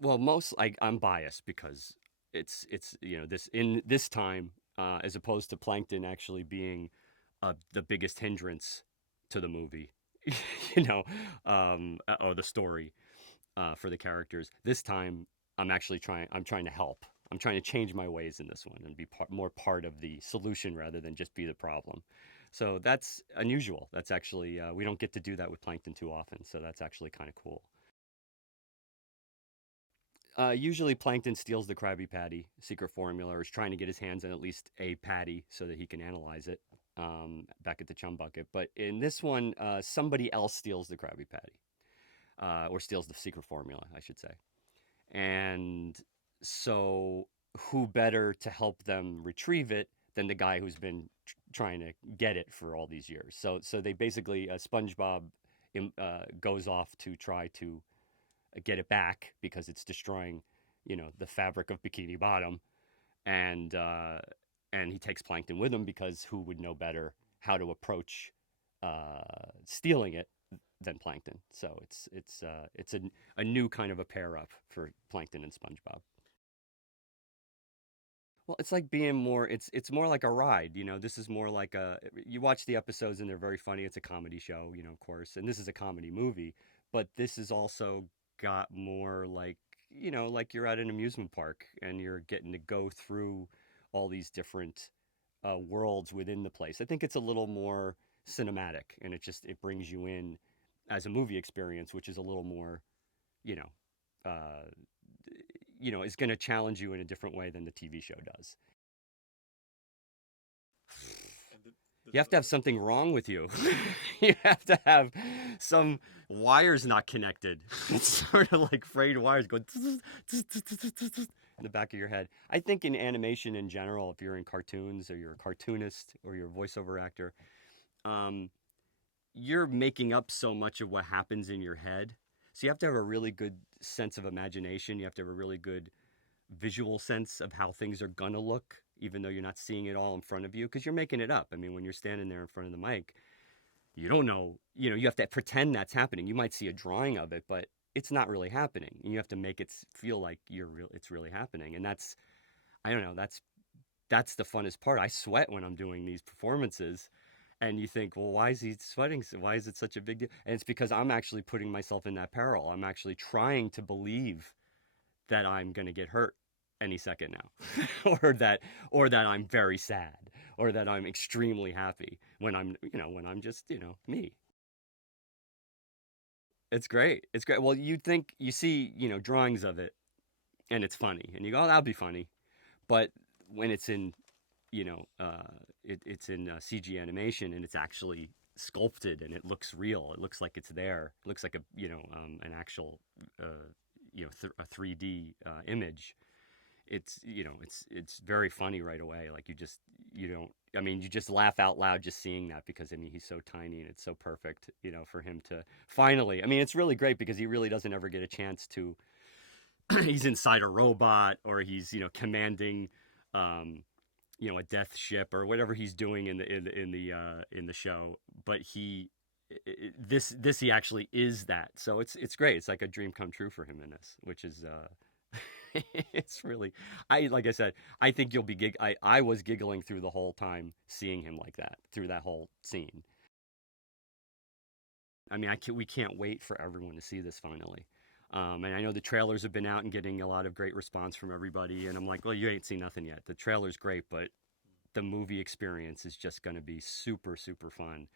Well, I'm biased because it's this time, as opposed to Plankton actually being the biggest hindrance to the movie, you know, or the story, for the characters. This time, I'm trying to help. I'm trying to change my ways in this one and be more part of the solution rather than just be the problem. So that's unusual. That's actually, we don't get to do that with Plankton too often. So that's actually kind of cool. Usually, Plankton steals the Krabby Patty secret formula, or is trying to get his hands on at least a patty so that he can analyze it, back at the Chum Bucket. But in this one, somebody else steals the Krabby Patty, or steals the secret formula, I should say. And so, who better to help them retrieve it than the guy who's been trying to get it for all these years? So they basically, SpongeBob goes off to try to get it back because it's destroying, the fabric of Bikini Bottom, and he takes Plankton with him because who would know better how to approach stealing it than Plankton? So it's a new kind of a pair up for Plankton and SpongeBob. Well, it's like being more. It's more like a ride. This is more like a. You watch the episodes and they're very funny. It's a comedy show, of course, and this is a comedy movie. But this is also got more like, like you're at an amusement park and you're getting to go through all these different worlds within the place. I think it's a little more cinematic, and it brings you in as a movie experience, which is a little more, you know, uh, is going to challenge you in a different way than the TV show does. And You have to have something wrong with you. You have to have some wires not connected. It's sort of like frayed wires going in the back of your head. I think in animation in general, if you're in cartoons or you're a cartoonist or you're a voiceover actor, um, you're making up so much of what happens in your head. So you have to have a really good sense of imagination. You have to have a really good visual sense of how things are gonna look, even though you're not seeing it all in front of you, because you're making it up. I mean, when you're standing there in front of the mic, you don't know. You have to pretend that's happening. You might see a drawing of it, but it's not really happening, and you have to make it feel like it's really happening. And that's, I don't know. That's the funnest part. I sweat when I'm doing these performances. And you think, well, why is he sweating? Why is it such a big deal? And it's because I'm actually putting myself in that peril. I'm actually trying to believe that I'm going to get hurt any second now, or that I'm very sad, or that I'm extremely happy when I'm just me. It's great. It's great. Well, you think you see drawings of it, and it's funny, and you go, oh, that'll be funny. But when it's in it's in CG animation, and it's actually sculpted, and it looks real. It looks like it's there. It looks like an actual a 3D image. It's very funny right away. Like you don't. I mean, you just laugh out loud just seeing that, because I mean he's so tiny and it's so perfect. For him to finally. I mean, it's really great because he really doesn't ever get a chance to. He's inside a robot, or he's commanding. Um, a death ship or whatever he's doing in the show, but he actually is that. So it's great. It's like a dream come true for him in this, which is it's really, I like I said, I think you'll be I was giggling through the whole time seeing him like that through that whole scene. I mean, we can't wait for everyone to see this finally. And I know the trailers have been out and getting a lot of great response from everybody. And I'm like, well, you ain't seen nothing yet. The trailer's great, but the movie experience is just going to be super, super fun.